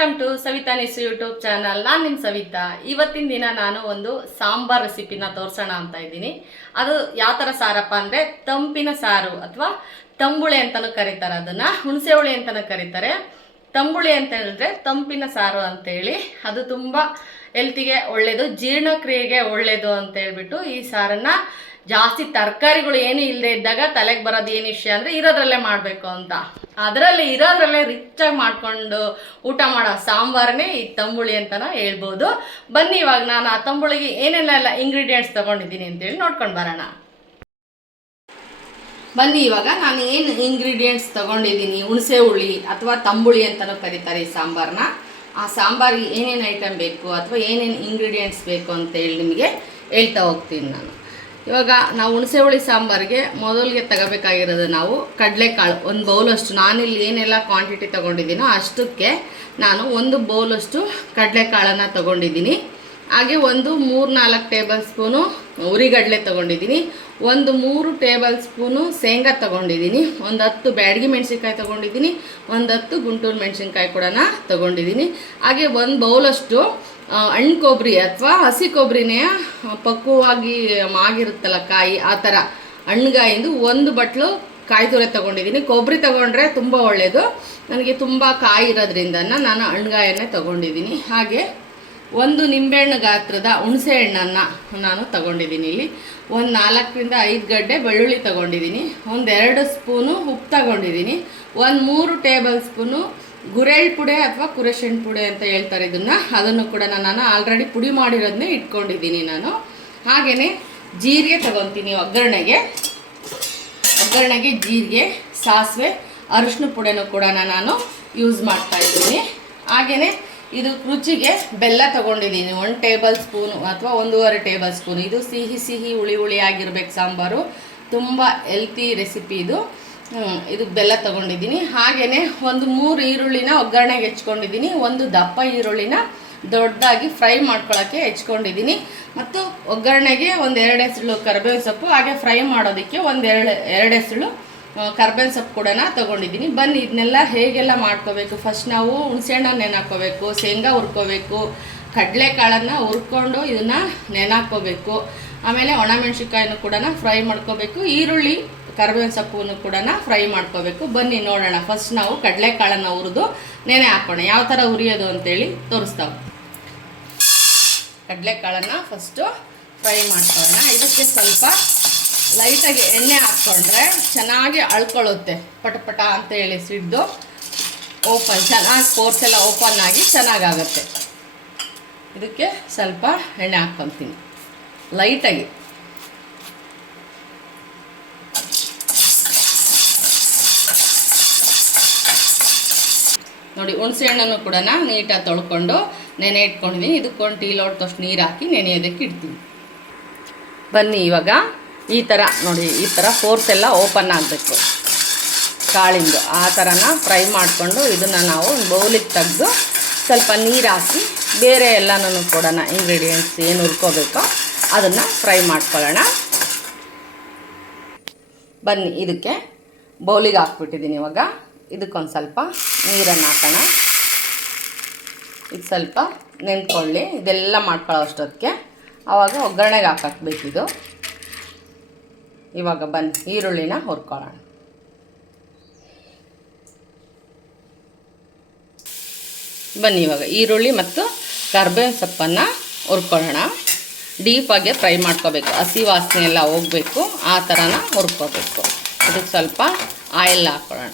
Welcome to Savitha ನಿಸ್ YouTube channel. ನಾನು ನಿಮ್ಮ ಸವಿತಾ. ಇವತ್ತಿನ ದಿನ ನಾನು ಒಂದು ಸಾಂಬಾರ್ ರೆಸಿಪಿನ ತೋರಿಸೋಣ ಅಂತ ಇದ್ದೀನಿ. ಅದು ಯಾವ ಥರ ಸಾರಪ್ಪ ಅಂದರೆ ತಂಪಿನ ಸಾರು ಅಥವಾ ತಂಬುಳಿ ಅಂತಲೂ ಕರೀತಾರೆ. ಅದನ್ನು ಹುಣಸೆ ಹುಳಿ ಅಂತಲೂ ಕರೀತಾರೆ. ತಂಬುಳಿ ಅಂತ ಹೇಳಿದ್ರೆ ತಂಪಿನ ಸಾರು ಅಂತೇಳಿ. ಅದು ತುಂಬ ಹೆಲ್ತಿಗೆ ಒಳ್ಳೆಯದು, ಜೀರ್ಣಕ್ರಿಯೆಗೆ ಒಳ್ಳೆಯದು ಅಂತ ಹೇಳ್ಬಿಟ್ಟು ಈ ಸಾರನ್ನು ಜಾಸ್ತಿ ತರಕಾರಿಗಳು ಏನು ಇಲ್ಲದೆ ಇದ್ದಾಗ ತಲೆಗೆ ಬರೋದು ಏನು ವಿಷಯ ಅಂದರೆ ಇರೋದ್ರಲ್ಲೇ ಮಾಡಬೇಕು ಅಂತ. ಅದರಲ್ಲಿ ಇರೋದ್ರಲ್ಲೇ ರಿಚಾಗಿ ಮಾಡಿಕೊಂಡು ಊಟ ಮಾಡೋ ಸಾಂಬಾರನ್ನೇ ಈ ತಂಬುಳಿ ಅಂತಲೇ ಹೇಳ್ಬೋದು. ಬನ್ನಿ ಇವಾಗ ನಾನು ಆ ತಂಬುಳಿಗೆ ಏನೆಲ್ಲ ಇಂಗ್ರೀಡಿಯೆಂಟ್ಸ್ ತೊಗೊಂಡಿದ್ದೀನಿ ಅಂತೇಳಿ ನೋಡ್ಕೊಂಡು ಬರೋಣ. ಬನ್ನಿ ಇವಾಗ ನಾನು ಏನು ಇಂಗ್ರೀಡಿಯೆಂಟ್ಸ್ ತೊಗೊಂಡಿದ್ದೀನಿ, ಹುಣಸೆ ಹುಳಿ ಅಥವಾ ತಂಬುಳಿ ಅಂತಲೂ ಕರೀತಾರೆ ಈ ಸಾಂಬಾರನ್ನ. ಆ ಸಾಂಬಾರಿಗೆ ಏನೇನು ಐಟಮ್ ಬೇಕು ಅಥವಾ ಏನೇನು ಇಂಗ್ರೀಡಿಯೆಂಟ್ಸ್ ಬೇಕು ಅಂತೇಳಿ ನಿಮಗೆ ಹೇಳ್ತಾ ಹೋಗ್ತೀನಿ ನಾನು. ಇವಾಗ ನಾವು ಹುಣಸೆ ಹುಳಿ ಸಾಂಬಾರಿಗೆ ಮೊದಲಿಗೆ ತಗೋಬೇಕಾಗಿರೋದು ನಾವು ಕಡಲೆಕಾಳು ಒಂದು ಬೌಲಷ್ಟು. ನಾನಿಲ್ಲಿ ಏನೆಲ್ಲ ಕ್ವಾಂಟಿಟಿ ತೊಗೊಂಡಿದ್ದೀನೋ ಅಷ್ಟಕ್ಕೆ ನಾನು ಒಂದು ಬೌಲಷ್ಟು ಕಡಲೆಕಾಳನ್ನು ತೊಗೊಂಡಿದ್ದೀನಿ. ಹಾಗೆ ಒಂದು 3-4 ಟೇಬಲ್ ಸ್ಪೂನು ಉರಿಗಡಲೆ ತೊಗೊಂಡಿದ್ದೀನಿ. ಒಂದು 3 ಟೇಬಲ್ ಸ್ಪೂನು ಶೇಂಗಾ ತೊಗೊಂಡಿದ್ದೀನಿ. ಒಂದು 10 ಬ್ಯಾಡಗಿ ಮೆಣಸಿನ್ಕಾಯಿ ತೊಗೊಂಡಿದ್ದೀನಿ. ಒಂದು 10 ಗುಂಟೂರು ಮೆಣಸಿನ್ಕಾಯಿ ಕೂಡ ತೊಗೊಂಡಿದ್ದೀನಿ. ಹಾಗೆ ಒಂದು ಬೌಲಷ್ಟು ಹಣ್ಣು ಕೊಬ್ಬರಿ ಅಥವಾ ಹಸಿ ಕೊಬ್ಬರಿನೇ ಪಕ್ವವಾಗಿ ಮಾಗಿರುತ್ತಲ್ಲ ಕಾಯಿ, ಆ ಥರ ಹಣ್ಣುಗಾಯಿಂದ ಒಂದು ಬಟ್ಲು ಕಾಯಿ ತುರಿ ತೊಗೊಂಡಿದ್ದೀನಿ. ಕೊಬ್ಬರಿ ತೊಗೊಂಡ್ರೆ ತುಂಬ ಒಳ್ಳೆಯದು. ನನಗೆ ತುಂಬ ಕಾಯಿ ಇರೋದ್ರಿಂದ ನಾನು ಹಣ್ಣುಗಾಯನ್ನೇ ತೊಗೊಂಡಿದ್ದೀನಿ. ಹಾಗೆ ಒಂದು ನಿಂಬೆಹಣ್ಣು ಗಾತ್ರದ ಹುಣಸೆ ಹಣ್ಣನ್ನು ನಾನು ತೊಗೊಂಡಿದ್ದೀನಿ. ಇಲ್ಲಿ ಒಂದು 4-5 ಗಡ್ಡೆ ಬೆಳ್ಳುಳ್ಳಿ ತೊಗೊಂಡಿದ್ದೀನಿ. ಒಂದು 2 ಸ್ಪೂನು ಉಪ್ಪು ತೊಗೊಂಡಿದ್ದೀನಿ. ಒಂದು 3 ಟೇಬಲ್ ಸ್ಪೂನು ಗುರೆಳ್ ಪುಡಿ ಅಥವಾ ಕುರೆಶೆಣ್ ಪುಡಿ ಅಂತ ಹೇಳ್ತಾರೆ ಇದನ್ನು. ಅದನ್ನು ಕೂಡ ನಾನು ಆಲ್ರೆಡಿ ಪುಡಿ ಮಾಡಿರೋದನ್ನೇ ಇಟ್ಕೊಂಡಿದ್ದೀನಿ ನಾನು. ಹಾಗೆಯೇ ಜೀರಿಗೆ ತೊಗೊತೀನಿ ಒಗ್ಗರಣೆಗೆ ಜೀರಿಗೆ, ಸಾಸಿವೆ, ಅರಿಶಿನ ಪುಡಿನೂ ಕೂಡ ನಾನು ಯೂಸ್ ಮಾಡ್ತಾಯಿದ್ದೀನಿ. ಹಾಗೆಯೇ ಇದು ರುಚಿಗೆ ಬೆಲ್ಲ ತೊಗೊಂಡಿದ್ದೀನಿ. 1 ಟೇಬಲ್ ಸ್ಪೂನು ಅಥವಾ 1.5 ಟೇಬಲ್ ಸ್ಪೂನು. ಇದು ಸಿಹಿ ಹುಳಿ ಆಗಿರ್ಬೇಕು ಸಾಂಬಾರು. ತುಂಬ ಹೆಲ್ತಿ ರೆಸಿಪಿ ಇದು. ಇದು ಬೆಲ್ಲ ತೊಗೊಂಡಿದ್ದೀನಿ. ಹಾಗೆಯೇ ಒಂದು 3 ಈರುಳ್ಳಿನ ಒಗ್ಗರಣೆಗೆ ಹೆಚ್ಕೊಂಡಿದ್ದೀನಿ. ಒಂದು ದಪ್ಪ ಈರುಳ್ಳಿನ ದೊಡ್ಡದಾಗಿ ಫ್ರೈ ಮಾಡ್ಕೊಳ್ಳೋಕ್ಕೆ ಹೆಚ್ಕೊಂಡಿದ್ದೀನಿ. ಮತ್ತು ಒಗ್ಗರಣೆಗೆ ಒಂದು 2 ಎಸಳು ಕರಿಬೇವಿನ ಸೊಪ್ಪು, ಹಾಗೆ ಫ್ರೈ ಮಾಡೋದಕ್ಕೆ ಒಂದು 2 ಎಸಳು ಕರ್ಬೇವಿನ ಸೊಪ್ಪು ಕೂಡ ತೊಗೊಂಡಿದ್ದೀನಿ. ಬನ್ನಿ ಇದನ್ನೆಲ್ಲ ಹೇಗೆಲ್ಲ ಮಾಡ್ಕೋಬೇಕು. ಫಸ್ಟ್ ನಾವು ಹುಣಸೆಹಣ್ಣು ನೆನಾಕೋಬೇಕು, ಶೇಂಗಾ ಹುರ್ಕೋಬೇಕು, ಕಡಲೆಕಾಳನ್ನು ಹುರ್ಕೊಂಡು ಇದನ್ನು ನೆನಾಕೋಬೇಕು. ಆಮೇಲೆ ಒಣಮೆಣ್ಸಿನ್ಕಾಯನ್ನು ಕೂಡ ಫ್ರೈ ಮಾಡ್ಕೋಬೇಕು. ಈರುಳ್ಳಿ ಕರ್ಬೇವಿನ ಸೊಪ್ಪನ್ನು ಕೂಡ ಫ್ರೈ ಮಾಡ್ಕೋಬೇಕು. ಬನ್ನಿ ನೋಡೋಣ. ಫಸ್ಟ್ ನಾವು ಕಡಲೆಕಾಳನ್ನು ಹುರಿದು ನೆನೆ ಹಾಕೋಣ. ಯಾವ ಥರ ಹುರಿಯೋದು ಅಂತೇಳಿ ತೋರಿಸ್ತಾವೆ. ಕಡಲೆಕಾಳನ್ನು ಫಸ್ಟು ಫ್ರೈ ಮಾಡ್ಕೊಳ್ಳೋಣ. ಇದಕ್ಕೆ ಸ್ವಲ್ಪ ಲೈಟಾಗಿ ಎಣ್ಣೆ ಹಾಕ್ಕೊಂಡ್ರೆ ಚೆನ್ನಾಗಿ ಅಳ್ಕೊಳ್ಳುತ್ತೆ. ಪಟ ಅಂತೇಳಿ ಸಿಡ್ದು ಓಪನ್ ಚೆನ್ನಾಗಿ ಪೋರ್ಸ್ ಎಲ್ಲ ಓಪನ್ ಆಗಿ ಚೆನ್ನಾಗಾಗುತ್ತೆ. ಇದಕ್ಕೆ ಸ್ವಲ್ಪ ಎಣ್ಣೆ ಹಾಕ್ಕೊತೀನಿ ಲೈಟಾಗಿ. ನೋಡಿ, ಹುಣಸೆ ಹಣ್ಣನ್ನು ಕೂಡ ನೀಟಾಗಿ ತೊಳ್ಕೊಂಡು ನೆನೆ ಇಟ್ಕೊಂಡಿದ್ದೀನಿ. ಇದಕ್ಕೊಂದು ಟೀ ಲೋಟದಷ್ಟು ನೀರು ಹಾಕಿ ನೆನೆಯೋದಕ್ಕೆ ಇಡ್ತೀನಿ. ಬನ್ನಿ ಇವಾಗ ಈ ಥರ ನೋಡಿ, ಈ ಥರ ಫೋರ್ಸ್ ಎಲ್ಲ ಓಪನ್ ಆಗಬೇಕು ಕಾಳಿಂದು. ಆ ಥರನ ಫ್ರೈ ಮಾಡಿಕೊಂಡು ಇದನ್ನು ನಾವು ಒಂದು ಬೌಲಿಗೆ ತೆಗೆದು ಸ್ವಲ್ಪ ನೀರು ಹಾಕಿ ಬೇರೆ ಎಲ್ಲನೂ ಕೂಡ ಇಂಗ್ರೀಡಿಯೆಂಟ್ಸ್ ಏನು ಹುರ್ಕೋಬೇಕೋ ಅದನ್ನು ಫ್ರೈ ಮಾಡ್ಕೊಳ್ಳೋಣ. ಬನ್ನಿ ಇದಕ್ಕೆ ಬೌಲಿಗೆ ಹಾಕ್ಬಿಟ್ಟಿದ್ದೀನಿ. ಇವಾಗ ಇದಕ್ಕೊಂದು ಸ್ವಲ್ಪ ನೀರನ್ನು ಹಾಕೋಣ. ಇದು ಸ್ವಲ್ಪ ನೆನ್ಕೊಳ್ಳಿ. ಇದೆಲ್ಲ ಮಾಡ್ಕೊಳ್ಳೋ ಅಷ್ಟೊತ್ತಿಗೆ ಆವಾಗ ಒಗ್ಗರಣೆಗೆ ಹಾಕಬೇಕಿದು. ಇವಾಗ ಬನ್ನಿ ಈರುಳ್ಳಿನ ಹುರ್ಕೊಳ್ಳೋಣ. ಬನ್ನಿ ಇವಾಗ ಈರುಳ್ಳಿ ಮತ್ತು ಕರ್ಬೇವಿನ ಸೊಪ್ಪನ್ನು ಹುರ್ಕೊಳ್ಳೋಣ. ಡೀಪಾಗಿ ಫ್ರೈ ಮಾಡ್ಕೋಬೇಕು. ಹಸಿ ವಾಸನೆ ಎಲ್ಲ ಹೋಗಬೇಕು, ಆ ಥರನ ಹುರ್ಕೋಬೇಕು. ಇದಕ್ಕೆ ಸ್ವಲ್ಪ ಆಯಿಲ್ ಹಾಕ್ಕೊಳ್ಳೋಣ.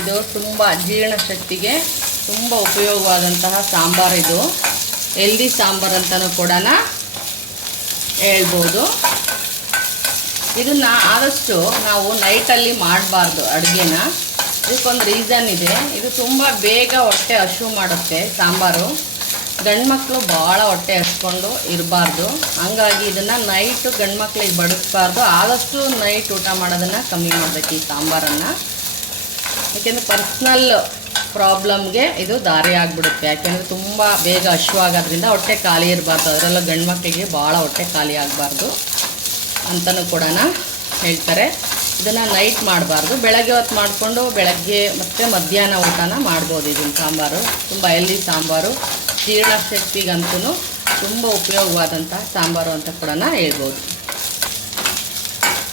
ಇದು ತುಂಬ ಜೀರ್ಣಶಕ್ತಿಗೆ ತುಂಬ ಉಪಯೋಗವಾದಂತಹ ಸಾಂಬಾರು. ಇದು ಹೆಲ್ದಿ ಸಾಂಬಾರು ಅಂತಲೂ ಕೂಡ ಹೇಳ್ಬೋದು. ಇದನ್ನು ಆದಷ್ಟು ನಾವು ನೈಟಲ್ಲಿ ಮಾಡಬಾರ್ದು ಅಡುಗೆನ. ಇದಕ್ಕೊಂದು ರೀಸನ್ ಇದೆ. ಇದು ತುಂಬ ಬೇಗ ಹೊಟ್ಟೆ ಹಸಿವು ಮಾಡುತ್ತೆ ಸಾಂಬಾರು. ಗಂಡು ಮಕ್ಕಳು ಭಾಳ ಹೊಟ್ಟೆ ಹಸ್ಕೊಂಡು ಇರಬಾರ್ದು. ಹಂಗಾಗಿ ಇದನ್ನು ನೈಟು ಗಂಡು ಮಕ್ಕಳಿಗೆ ಬಡಿಸ್ಬಾರ್ದು. ಆದಷ್ಟು ನೈಟ್ ಊಟ ಮಾಡೋದನ್ನು ಕಮ್ಮಿ ಮಾಡಬೇಕು ಈ ಸಾಂಬಾರನ್ನು. ಯಾಕೆಂದರೆ ಪರ್ಸ್ನಲ್ ಪ್ರಾಬ್ಲಮ್ಗೆ ಇದು ದಾರಿ ಆಗಿಬಿಡುತ್ತೆ. ಯಾಕೆಂದರೆ ತುಂಬ ಬೇಗ ಹಸಿವಾಗೋದ್ರಿಂದ ಹೊಟ್ಟೆ ಖಾಲಿ ಇರಬಾರ್ದು. ಅದರಲ್ಲೂ ಗಂಡು ಮಕ್ಕಳಿಗೆ ಭಾಳ ಹೊಟ್ಟೆ ಖಾಲಿ ಆಗಬಾರ್ದು ಅಂತಲೂ ಕೂಡ ಹೇಳ್ತಾರೆ. ಇದನ್ನು ನೈಟ್ ಮಾಡಬಾರ್ದು. ಬೆಳಗ್ಗೆ ಹೊತ್ತು ಮಾಡಿಕೊಂಡು ಬೆಳಗ್ಗೆ ಮತ್ತು ಮಧ್ಯಾಹ್ನ ಊಟನ ಮಾಡ್ಬೋದು. ಇದನ್ನು ಸಾಂಬಾರು ತುಂಬ ಹೆಲ್ದಿ ಸಾಂಬಾರು, ಜೀರ್ಣಶಕ್ತಿಗಂತೂ ತುಂಬ ಉಪಯೋಗವಾದಂಥ ಸಾಂಬಾರು ಅಂತ ಕೂಡ ಹೇಳ್ಬೋದು.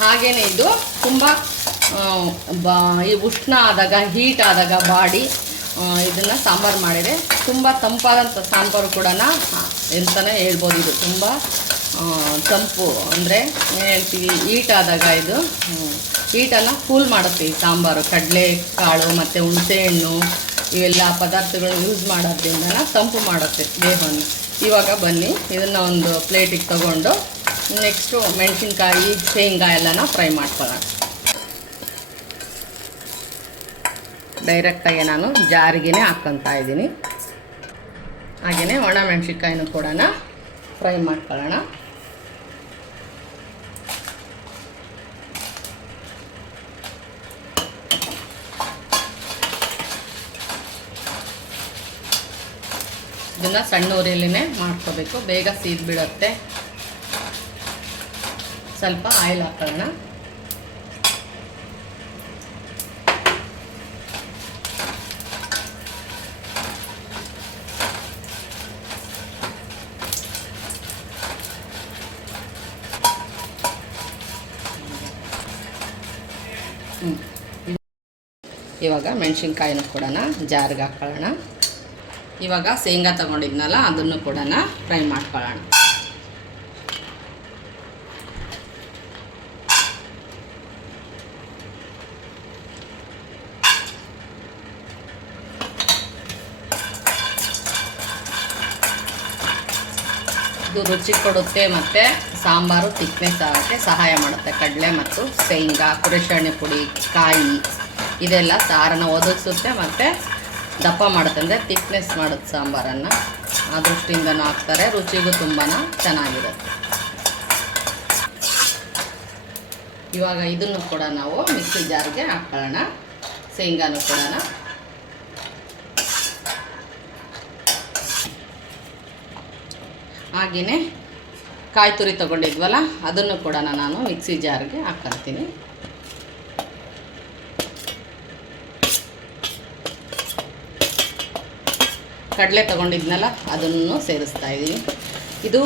ಹಾಗೆಯೇ ಇದು ತುಂಬ ಈ ಉಷ್ಣ ಆದಾಗ, ಹೀಟ್ ಆದಾಗ ಬಾಡಿ ಇದನ್ನು ಸಾಂಬಾರು ಮಾಡಿದರೆ ತುಂಬ ತಂಪಾದಂಥ ಸಾಂಬಾರು ಕೂಡ ಅಂತಲೇ ಹೇಳ್ಬೋದು. ಇದು ತುಂಬ ತಂಪು ಅಂದರೆ ಏನು ಹೇಳ್ತೀವಿ, ಹೀಟ್ ಆದಾಗ ಇದು ಹೀಟನ್ನು ಕೂಲ್ ಮಾಡುತ್ತೆ ಈ ಸಾಂಬಾರು. ಕಡಲೆ ಕಾಳು ಮತ್ತು ಹುಣಸೆಹಣ್ಣು ಇವೆಲ್ಲ ಪದಾರ್ಥಗಳನ್ನ ಯೂಸ್ ಮಾಡೋದ್ರಿಂದ ತಂಪು ಮಾಡುತ್ತೆ ದೇಹವನ್ನು. ಇವಾಗ ಬನ್ನಿ ಇದನ್ನು ಒಂದು ಪ್ಲೇಟಿಗೆ ತಗೊಂಡು ನೆಕ್ಸ್ಟು ಮೆಣಸಿನ್ಕಾಯಿ, ಶೇಂಗಾ ಎಲ್ಲನ ಫ್ರೈ ಮಾಡ್ಕೊಳ್ಳೋಣ. ಡೈರೆಕ್ಟಾಗಿ ನಾನು ಜಾರಿಗೇ ಹಾಕ್ಕೊತಾ ಇದ್ದೀನಿ. ಹಾಗೆಯೇ ಒಣ ಮೆಣಸಿನ್ಕಾಯಿನೂ ಕೂಡ ಫ್ರೈ ಮಾಡ್ಕೊಳ್ಳೋಣ. ಇದನ್ನು ಸಣ್ಣ ಉರಿಯಲ್ಲೇ ಮಾಡ್ಕೋಬೇಕು, ಬೇಗ ಸೀದ್ಬಿಡುತ್ತೆ. ಸ್ವಲ್ಪ ಆಯಿಲ್ ಹಾಕೋಣ. ಇವಾಗ ಮೆಣಸಿನ್ಕಾಯಿನೂ ಕೂಡ ಜಾರಿಗೆ ಹಾಕೊಳ್ಳೋಣ. ಇವಾಗ ಶೇಂಗಾ ತಗೊಂಡಿದ್ನಲ್ಲ ಅದನ್ನು ಕೂಡ ಫ್ರೈ ಮಾಡ್ಕೊಳ್ಳೋಣ. ಇದು ರುಚಿ ಕೊಡುತ್ತೆ ಮತ್ತು ಸಾಂಬಾರು ತಿಕ್ನೆಸ್ ಆಗೋಕ್ಕೆ ಸಹಾಯ ಮಾಡುತ್ತೆ. ಕಡಲೆ ಮತ್ತು ಶೇಂಗಾ, ಕುರೆಸೆಣ್ಣೆ ಪುಡಿ, ಕಾಯಿ ಇದೆಲ್ಲ ಸಾರನ್ನು ಒದಗಿಸುತ್ತೆ ಮತ್ತು ದಪ್ಪ ಮಾಡುತ್ತೆ, ಅಂದರೆ ತಿಕ್ನೆಸ್ ಮಾಡುತ್ತೆ ಸಾಂಬಾರನ್ನು. ಆ ದೃಷ್ಟಿಯಿಂದನೂ ಹಾಕ್ತಾರೆ. ರುಚಿಗೂ ತುಂಬಾ ಚೆನ್ನಾಗಿರುತ್ತೆ. ಇವಾಗ ಇದನ್ನು ಕೂಡ ನಾವು ಮಿಕ್ಸಿ ಜಾರ್ಗೆ ಹಾಕ್ಕೊಳ್ಳೋಣ. ಶೇಂಗಾನು ಕೂಡ ಹಾಗೆಯೇ ಕಾಯಿ ತುರಿ ತೊಗೊಂಡಿದ್ವಲ್ಲ ಅದನ್ನು ಕೂಡ ನಾನು ಮಿಕ್ಸಿ ಜಾರ್ಗೆ ಹಾಕ್ಕೊಳ್ತೀನಿ. ಕಡಲೆ ತೊಗೊಂಡಿದ್ನಲ್ಲ ಅದನ್ನು ಸೇರಿಸ್ತಾ ಇದ್ದೀನಿ. ಇದು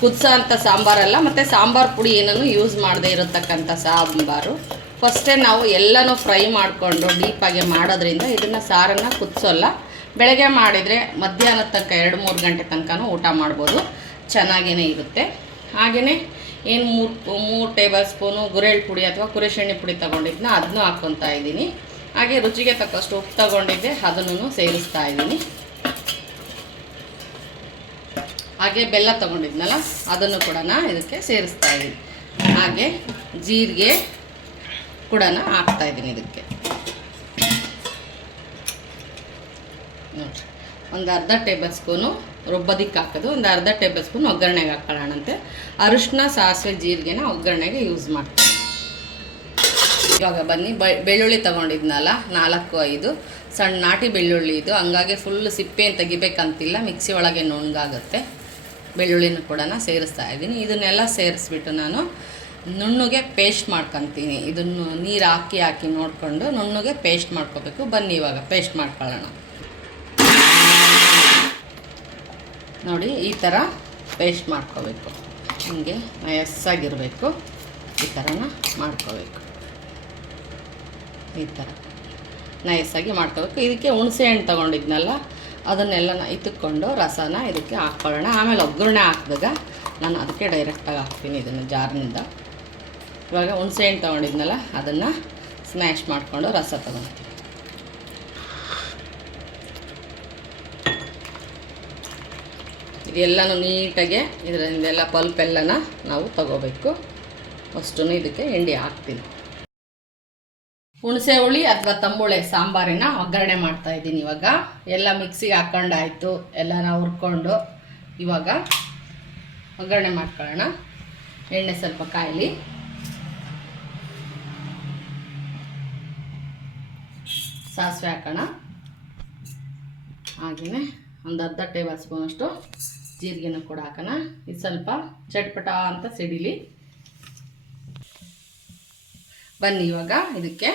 ಕುದಿಸೋ ಅಂಥ ಸಾಂಬಾರಲ್ಲ, ಮತ್ತು ಸಾಂಬಾರು ಪುಡಿ ಏನೂ ಯೂಸ್ ಮಾಡದೇ ಇರತಕ್ಕಂಥ ಸಾಂಬಾರು. ಫಸ್ಟೇ ನಾವು ಎಲ್ಲನೂ ಫ್ರೈ ಮಾಡಿಕೊಂಡು ಡೀಪಾಗಿ ಮಾಡೋದ್ರಿಂದ ಇದನ್ನು ಸಾರನ್ನು ಕುದಿಸೋಲ್ಲ. ಬೆಳಗ್ಗೆ ಮಾಡಿದರೆ ಮಧ್ಯಾಹ್ನದ ತನಕ 2-3 ಗಂಟೆ ತನಕನೂ ಊಟ ಮಾಡ್ಬೋದು, ಚೆನ್ನಾಗೇ ಇರುತ್ತೆ. ಹಾಗೆಯೇ ಏನು 3 ಟೇಬಲ್ ಸ್ಪೂನು ಗುರೆಳ್ ಪುಡಿ ಅಥವಾ ಕುರೆಸೆಣ್ಣೆ ಪುಡಿ ತೊಗೊಂಡಿದ್ದನ್ನ ಅದನ್ನೂ ಹಾಕ್ಕೊತಾ ಇದ್ದೀನಿ. ಹಾಗೆ ರುಚಿಗೆ ತಕ್ಕಷ್ಟು ಉಪ್ಪು ತೊಗೊಂಡಿದ್ದೆ ಅದನ್ನು ಸೇರಿಸ್ತಾ ಇದ್ದೀನಿ. ಹಾಗೆ ಬೆಲ್ಲ ತೊಗೊಂಡಿದ್ನಲ್ಲ ಅದನ್ನು ಕೂಡ ಇದಕ್ಕೆ ಸೇರಿಸ್ತಾ ಇದ್ದೀನಿ. ಹಾಗೆ ಜೀರಿಗೆ ಕೂಡ ಹಾಕ್ತಾಯಿದ್ದೀನಿ ಇದಕ್ಕೆ. ನೋಡಿರಿ, ಒಂದು ಅರ್ಧ ಟೇಬಲ್ ಸ್ಪೂನು ರುಬ್ಬೋದಕ್ಕೆ ಹಾಕೋದು, ಒಂದು ಅರ್ಧ ಟೇಬಲ್ ಸ್ಪೂನ್ ಒಗ್ಗರಣೆಗೆ ಹಾಕೊಳ್ಳೋಣಂತೆ. ಅರಿಶಿನ, ಸಾಸಿವೆ, ಜೀರಿಗೆನ ಒಗ್ಗರಣೆಗೆ ಯೂಸ್ ಮಾಡ್ತೀನಿ. ಇವಾಗ ಬನ್ನಿ ಬೆಳ್ಳುಳ್ಳಿ ತೊಗೊಂಡಿದ್ನಲ್ಲ 4-5 ಸಣ್ಣ ನಾಟಿ ಬೆಳ್ಳುಳ್ಳಿ ಇದು. ಹಂಗಾಗಿ ಫುಲ್ ಸಿಪ್ಪೆಯನ್ನು ತೆಗಿಬೇಕಂತಿಲ್ಲ, ಮಿಕ್ಸಿ ಒಳಗೆ ನುಣ್ಣಗಾಗುತ್ತೆ. ಬೆಳ್ಳುಳ್ಳಿನೂ ಕೂಡ ಸೇರಿಸ್ತಾ ಇದ್ದೀನಿ. ಇದನ್ನೆಲ್ಲ ಸೇರಿಸ್ಬಿಟ್ಟು ನಾನು ನುಣ್ಣಗೆ ಪೇಸ್ಟ್ ಮಾಡ್ಕೊತೀನಿ. ಇದನ್ನು ನೀರು ಹಾಕಿ ನೋಡಿಕೊಂಡು ನುಣ್ಣಗೆ ಪೇಸ್ಟ್ ಮಾಡ್ಕೋಬೇಕು. ಬನ್ನಿ ಇವಾಗ ಪೇಸ್ಟ್ ಮಾಡ್ಕೊಳ್ಳೋಣ. ನೋಡಿ, ಈ ಥರ ಪೇಸ್ಟ್ ಮಾಡ್ಕೋಬೇಕು. ಹಿಂಗೆ ನಯಸ್ಸಾಗಿರಬೇಕು. ಈ ಥರನ ಮಾಡ್ಕೋಬೇಕು. ಈ ಥರ ನಯಸ್ಸಾಗಿ ಮಾಡ್ಕೋಬೇಕು. ಇದಕ್ಕೆ ಹುಣಸೆ ಹಣ್ಣು ತೊಗೊಂಡಿದ್ನಲ್ಲ ಅದನ್ನೆಲ್ಲ ಇತ್ತುಕೊಂಡು ರಸನ ಇದಕ್ಕೆ ಹಾಕ್ಕೊಳ್ಳೋಣ. ಆಮೇಲೆ ಒಗ್ಗರಣೆ ಹಾಕಿದಾಗ ನಾನು ಅದಕ್ಕೆ ಡೈರೆಕ್ಟಾಗಿ ಹಾಕ್ತೀನಿ ಇದನ್ನು ಜಾರ್ನಿಂದ. ಇವಾಗ ಹುಣಸೆ ಹಣ್ಣು ತೊಗೊಂಡಿದ್ನಲ್ಲ ಅದನ್ನು ಸ್ಮ್ಯಾಶ್ ಮಾಡಿಕೊಂಡು ರಸ ತೊಗೊಳ್ತೀನಿ. ಇದೆಲ್ಲನೂ ನೀಟಾಗೆ ಇದರಿಂದೆಲ್ಲ ಪಲ್ಪ್ ಎಲ್ಲನ ನಾವು ತಗೋಬೇಕು. ಅಷ್ಟೂ ಇದಕ್ಕೆ ಹಿಂಡಿ ಹಾಕ್ತೀನಿ. ಹುಣಸೆ ಹುಳಿ ಅಥವಾ ತಂಬುಳೆ ಸಾಂಬಾರಿನ ಒಗ್ಗರಣೆ ಮಾಡ್ತಾಯಿದ್ದೀನಿ. ಇವಾಗ ಎಲ್ಲ ಮಿಕ್ಸಿಗೆ ಹಾಕ್ಕೊಂಡಾಯಿತು, ಎಲ್ಲನ ಹುರ್ಕೊಂಡು ಇವಾಗ ಒಗ್ಗರಣೆ ಮಾಡ್ಕೊಳ್ಳೋಣ. ಎಣ್ಣೆ ಸ್ವಲ್ಪ ಕಾಯಲಿ. ಸಾಸಿವೆ ಹಾಕೋಣ. ಹಾಗೆಯೇ ಒಂದು ಅರ್ಧ ಟೇಬಲ್ ಸ್ಪೂನಷ್ಟು ಜೀರಿಗೆನ ಕೂಡ ಹಾಕೋಣ. ಇದು ಸ್ವಲ್ಪ ಚಟ್ಪಟ ಅಂತ ಸಿಡಿಲಿ. ಬನ್ನಿ ಇವಾಗ ಇದಕ್ಕೆ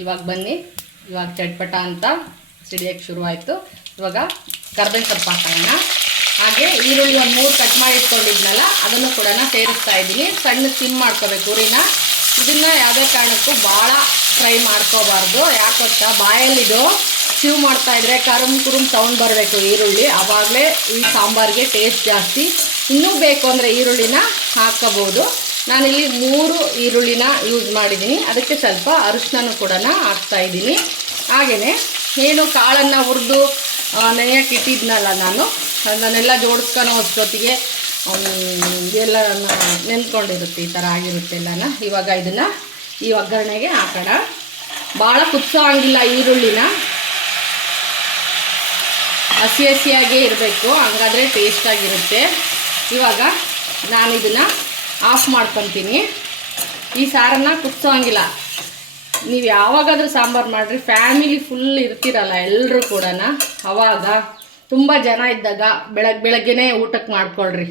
ಇವಾಗ ಚಟ್ಪಟ ಅಂತ ಸಿಡಿಯೋಕ್ಕೆ ಶುರುವಾಯಿತು. ಇವಾಗ ಕರ್ಬೇವಿನ ಸೊಪ್ಪು ಹಾಕೋಣ. ಹಾಗೆ ಈರುಳ್ಳಿ ಒಂದು 3 ಕಟ್ ಮಾಡಿ ಇಟ್ಕೊಂಡಿದ್ನಲ್ಲ ಅದನ್ನು ಕೂಡ ಸೇರಿಸ್ತಾ ಇದ್ದೀನಿ. ಸಣ್ಣ ಸಿಮ್ ಮಾಡ್ಕೋಬೇಕು ಉರಿನ. ಇದನ್ನು ಯಾವುದೇ ಕಾರಣಕ್ಕೂ ಭಾಳ ಫ್ರೈ ಮಾಡ್ಕೋಬಾರ್ದು. ಯಾಕೆ ಗೊತ್ತಾ, ಬಾಯಲ್ಲಿದು ಚೀವ್ ಮಾಡ್ತಾಯಿದ್ರೆ ಕುರುಮ್ ಸೌಂಡ್ ಬರಬೇಕು ಈರುಳ್ಳಿ. ಆವಾಗಲೇ ಈ ಸಾಂಬಾರಿಗೆ ಟೇಸ್ಟ್ ಜಾಸ್ತಿ. ಇನ್ನೂ ಬೇಕು ಅಂದರೆ ಈರುಳ್ಳಿನ ಹಾಕ್ಕೋಬೋದು. ನಾನಿಲ್ಲಿ 3 ಈರುಳ್ಳಿನ ಯೂಸ್ ಮಾಡಿದ್ದೀನಿ. ಅದಕ್ಕೆ ಸ್ವಲ್ಪ ಅರಿಶಿನ ಕೂಡ ಹಾಕ್ತಾಯಿದ್ದೀನಿ. ಹಾಗೆಯೇ ಏನು ಕಾಳನ್ನು ಹುರಿದು ನೆನೆಯಕ್ಕೆ ಇಟ್ಟಿದ್ನಲ್ಲ ಅದನ್ನೆಲ್ಲ ಜೋಡಿಸ್ಕೊಳೋ ಅಷ್ಟೊತ್ತಿಗೆ ಎಲ್ಲ ನೆನ್ಕೊಂಡಿರುತ್ತೆ, ಈ ಥರ ಆಗಿರುತ್ತೆ ಎಲ್ಲನ. ಇವಾಗ ಇದನ್ನು ಈ ಒಗ್ಗರಣೆಗೆ ಹಾಕೋಣ. ಭಾಳ ಕುದಿಸೋ ಹಂಗಿಲ್ಲ ಈರುಳ್ಳಿನ, ಹಸಿಯಾಗೇ ಇರಬೇಕು, ಹಂಗಾದರೆ ಟೇಸ್ಟಾಗಿರುತ್ತೆ. ಇವಾಗ ನಾನು ಇದನ್ನು ಆಫ್ ಮಾಡ್ಕೊತೀನಿ. ಈ ಸಾರನ್ನು ಕುದಿಸೋ ಹಂಗಿಲ್ಲ. ನೀವು ಯಾವಾಗಾದರೂ ಸಾಂಬಾರು ಮಾಡಿರಿ, ಫ್ಯಾಮಿಲಿ ಫುಲ್ ಇರ್ತೀರಲ್ಲ ಎಲ್ಲರೂ ಕೂಡ, ಅವಾಗ ತುಂಬ ಜನ ಇದ್ದಾಗ ಬೆಳಗ್ಗೆನೇ ಊಟಕ್ಕೆ ಮಾಡ್ಕೊಳ್ರಿ,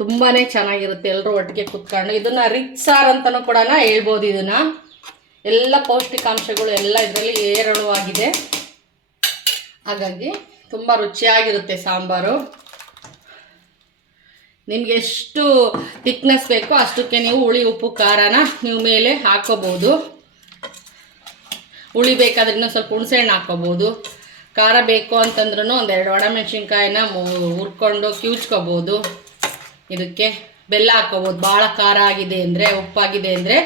ತುಂಬಾ ಚೆನ್ನಾಗಿರುತ್ತೆ. ಎಲ್ಲರೂ ಒಟ್ಟಿಗೆ ಕುತ್ಕೊಂಡು ಇದನ್ನು ರಿಚ್ ಸಾರು ಅಂತಲೂ ಕೂಡ ಹೇಳ್ಬೋದು. ಇದನ್ನು ಎಲ್ಲ ಪೌಷ್ಟಿಕಾಂಶಗಳು ಎಲ್ಲ ಇದರಲ್ಲಿ ಹೇರಳವಾಗಿದೆ. ಹಾಗಾಗಿ ತುಂಬ ರುಚಿಯಾಗಿರುತ್ತೆ ಸಾಂಬಾರು. ನಿಮಗೆ ಎಷ್ಟು ಥಿಕ್ನೆಸ್ ಬೇಕೋ ಅಷ್ಟಕ್ಕೆ ನೀವು ಹುಳಿ ಉಪ್ಪು ಖಾರನ ನೀವು ಮೇಲೆ ಹಾಕೋಬೋದು. ಹುಳಿ ಬೇಕಾದ್ರೆ ಇನ್ನೂ ಸ್ವಲ್ಪ ಹುಣಸೆಹಣ್ಣು ಹಾಕ್ಕೋಬೋದು. ಖಾರ ಬೇಕು ಅಂತಂದ್ರೂ 1-2 ಒಣಮೆಣ್ಸಿನ್ಕಾಯಿನ ಹುರ್ಕೊಂಡು ಕಿವುಚ್ಕೋಬೋದು. ಇದಕ್ಕೆ ಬೆಲ್ಲ ಹಾಕ್ಕೋಬೋದು. ಭಾಳ ಖಾರ ಆಗಿದೆ ಅಂದರೆ, ಉಪ್ಪಾಗಿದೆ ಅಂದರೆ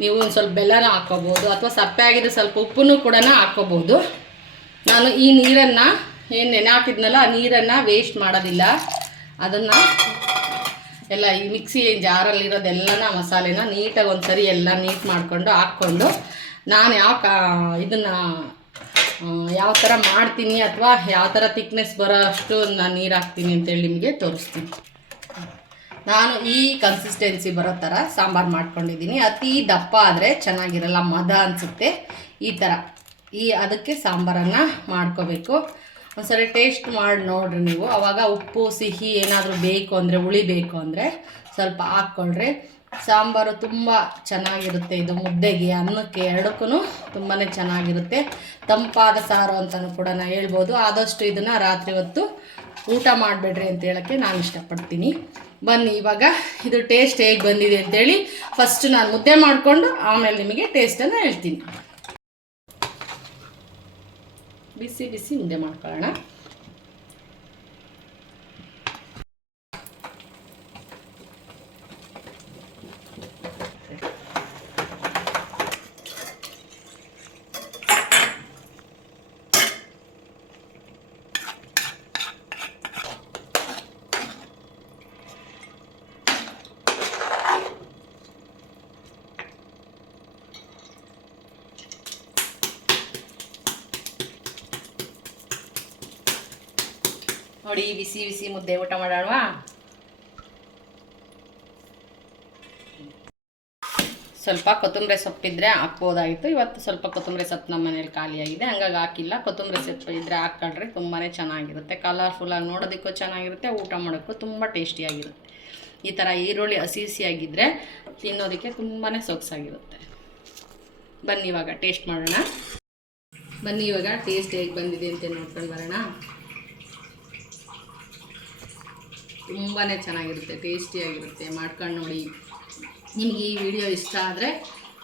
ನೀವು ಒಂದು ಸ್ವಲ್ಪ ಬೆಲ್ಲನ ಹಾಕ್ಕೋಬೋದು, ಅಥವಾ ಸಪ್ಪೆ ಆಗಿದೆ ಸ್ವಲ್ಪ ಉಪ್ಪನ್ನು ಕೂಡ ಹಾಕ್ಕೋಬೋದು. ನಾನು ಈ ನೀರನ್ನು ಏನು ನೆನೆ ಹಾಕಿದ್ನಲ್ಲ ಆ ನೀರನ್ನು ವೇಸ್ಟ್ ಮಾಡೋದಿಲ್ಲ. ಅದನ್ನು ಎಲ್ಲ ಈ ಮಿಕ್ಸಿ ಜಾರಲ್ಲಿರೋದೆಲ್ಲನ ಮಸಾಲೆನ ನೀಟಾಗಿ ಒಂದು ಸರಿ ಎಲ್ಲ ನೀಟ್ ಮಾಡಿಕೊಂಡು ಹಾಕ್ಕೊಂಡು ನಾನು ಇದನ್ನು ಯಾವ ಥರ ಮಾಡ್ತೀನಿ ಅಥವಾ ಯಾವ ಥರ ಥಿಕ್ನೆಸ್ ಬರೋ ಅಷ್ಟು ನಾನು ನೀರು ಹಾಕ್ತೀನಿ ಅಂತೇಳಿ ನಿಮಗೆ ತೋರಿಸ್ತೀನಿ. ನಾನು ಈ ಕನ್ಸಿಸ್ಟೆನ್ಸಿ ಬರೋ ಥರ ಸಾಂಬಾರು ಮಾಡ್ಕೊಂಡಿದ್ದೀನಿ. ಅತಿ ದಪ್ಪ ಆದರೆ ಚೆನ್ನಾಗಿರಲ್ಲ, ಮದ ಅನಿಸುತ್ತೆ. ಈ ಥರ ಅದಕ್ಕೆ ಸಾಂಬಾರನ್ನು ಮಾಡ್ಕೋಬೇಕು. ಒಂದ್ಸರಿ ಟೇಸ್ಟ್ ಮಾಡಿ ನೋಡ್ರಿ ನೀವು. ಆವಾಗ ಉಪ್ಪು ಸಿಹಿ ಏನಾದರೂ ಬೇಕು ಅಂದರೆ, ಹುಳಿ ಬೇಕು ಅಂದರೆ ಸ್ವಲ್ಪ ಹಾಕ್ಕೊಳ್ರಿ. ಸಾಂಬಾರು ತುಂಬ ಚೆನ್ನಾಗಿರುತ್ತೆ. ಇದು ಮುದ್ದೆಗೆ, ಅನ್ನಕ್ಕೆ, ಎರಡಕ್ಕೂ ತುಂಬಾ ಚೆನ್ನಾಗಿರುತ್ತೆ. ತಂಪಾದ ಸಾರು ಅಂತಲೂ ಕೂಡ ಹೇಳ್ಬೋದು. ಆದಷ್ಟು ಇದನ್ನು ರಾತ್ರಿ ಹೊತ್ತು ಊಟ ಮಾಡಬೇಡ್ರಿ ಅಂತ ಹೇಳೋಕ್ಕೆ ನಾನು ಇಷ್ಟಪಡ್ತೀನಿ. ಬನ್ನಿ ಇವಾಗ ಇದು ಟೇಸ್ಟ್ ಹೇಗೆ ಬಂದಿದೆ ಅಂತೇಳಿ ಫಸ್ಟ್ ನಾನು ಮುದ್ದೆ ಮಾಡಿಕೊಂಡು ಆಮೇಲೆ ನಿಮಗೆ ಟೇಸ್ಟನ್ನು ಹೇಳ್ತೀನಿ. ಬಿಸಿ ಬಿಸಿ ಮುದ್ದೆ ಮಾಡ್ಕೊಳ್ಳೋಣ. ನೋಡಿ ಬಿಸಿ ಬಿಸಿ ಮುದ್ದೆ ಊಟ ಮಾಡೋಣವಾ? ಸ್ವಲ್ಪ ಕೊತ್ತಂಬರಿ ಸೊಪ್ಪಿದ್ರೆ ಹಾಕ್ಬೋದಾಗಿತ್ತು. ಇವತ್ತು ಸ್ವಲ್ಪ ಕೊತ್ತಂಬರಿ ಸೊಪ್ಪು ನಮ್ಮ ಮನೇಲಿ ಖಾಲಿಯಾಗಿದೆ, ಹಂಗಾಗಿ ಹಾಕಿಲ್ಲ. ಕೊತ್ತಂಬರಿ ಸೊಪ್ಪು ಇದ್ದರೆ ಹಾಕ್ಕೊಳ್ರಿ, ತುಂಬಾ ಚೆನ್ನಾಗಿರುತ್ತೆ. ಕಲರ್ಫುಲ್ಲಾಗಿ ನೋಡೋದಕ್ಕೂ ಚೆನ್ನಾಗಿರುತ್ತೆ, ಊಟ ಮಾಡೋಕ್ಕೂ ತುಂಬ ಟೇಸ್ಟಿಯಾಗಿರುತ್ತೆ. ಈ ಥರ ಈರುಳ್ಳಿ ಹಸಿಯಾಗಿದ್ದರೆ ತಿನ್ನೋದಕ್ಕೆ ತುಂಬಾ ಸೊಗಸಾಗಿರುತ್ತೆ. ಬನ್ನಿ ಇವಾಗ ಟೇಸ್ಟ್ ಮಾಡೋಣ. ಬನ್ನಿ ಇವಾಗ ಟೇಸ್ಟ್ ಹೇಗೆ ಬಂದಿದೆ ಅಂತ ನೋಡ್ಕೊಂಡು ಬರೋಣ. ತುಂಬಾ ಚೆನ್ನಾಗಿರುತ್ತೆ, ಟೇಸ್ಟಿಯಾಗಿರುತ್ತೆ. ಮಾಡ್ಕೊಂಡು ನೋಡಿ. ನಿಮಗೆ ಈ ವಿಡಿಯೋ ಇಷ್ಟ ಆದರೆ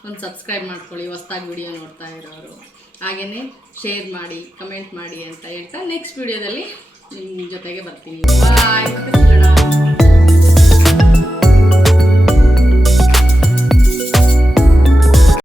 ಒಂದು ಸಬ್ಸ್ಕ್ರೈಬ್ ಮಾಡ್ಕೊಳ್ಳಿ, ಹೊಸದಾಗಿ ವಿಡಿಯೋ ನೋಡ್ತಾ ಇರೋರು. ಹಾಗೆಯೇ ಶೇರ್ ಮಾಡಿ, ಕಮೆಂಟ್ ಮಾಡಿ ಅಂತ ಹೇಳ್ತಾ ನೆಕ್ಸ್ಟ್ ವಿಡಿಯೋದಲ್ಲಿ ನಿಮ್ಮ ಜೊತೆಗೆ ಬರ್ತೀನಿ. ಬಾಯ್.